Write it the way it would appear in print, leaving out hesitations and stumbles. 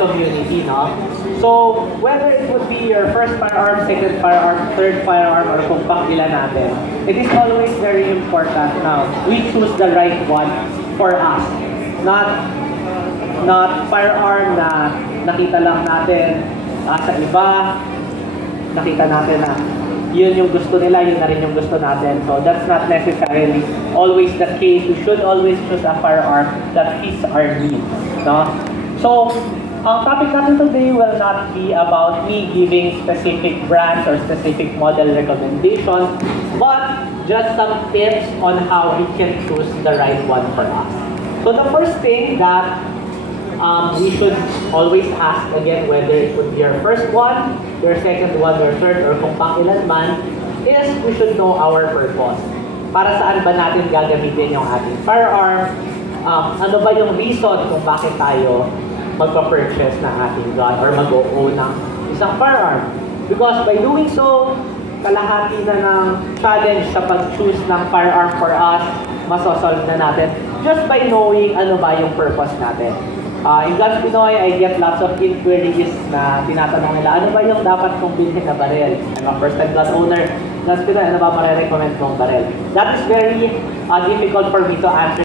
community, no? So, whether it would be your first firearm, second firearm, third firearm, or kung pang ilan natin, it is always very important now we choose the right one for us. Not firearm na nakita lang natin sa iba, nakita natin na yun yung gusto nila, yun na rin yung gusto natin. So that's not necessarily always the case. We should always choose a firearm that fits our needs, no? So, ang topic natin today will not be about me giving specific brands or specific model recommendations, but just some tips on how we can choose the right one for us. So the first thing that we should always ask, again, whether it would be your first one, your second one, your third, or kung pang ilan man, is we should know our purpose. Para saan ba natin gagamitin yung ating firearm? Ano ba yung reason kung bakit tayo magpa-purchase ng ating gun or mag-o-own ng isang firearm? Because by doing so, kalahati na ng challenge sa pag-choose ng firearm for us, masosolve na natin just by knowing ano ba yung purpose natin. In Guns Pinoy, I get lots of inquiries na tinatanong nila, ano ba yung dapat kong bilhin na baril? I'm a first-time gun owner. Guns Pinoy, ano ba marirecommend kong baril? That is very difficult for me to answer.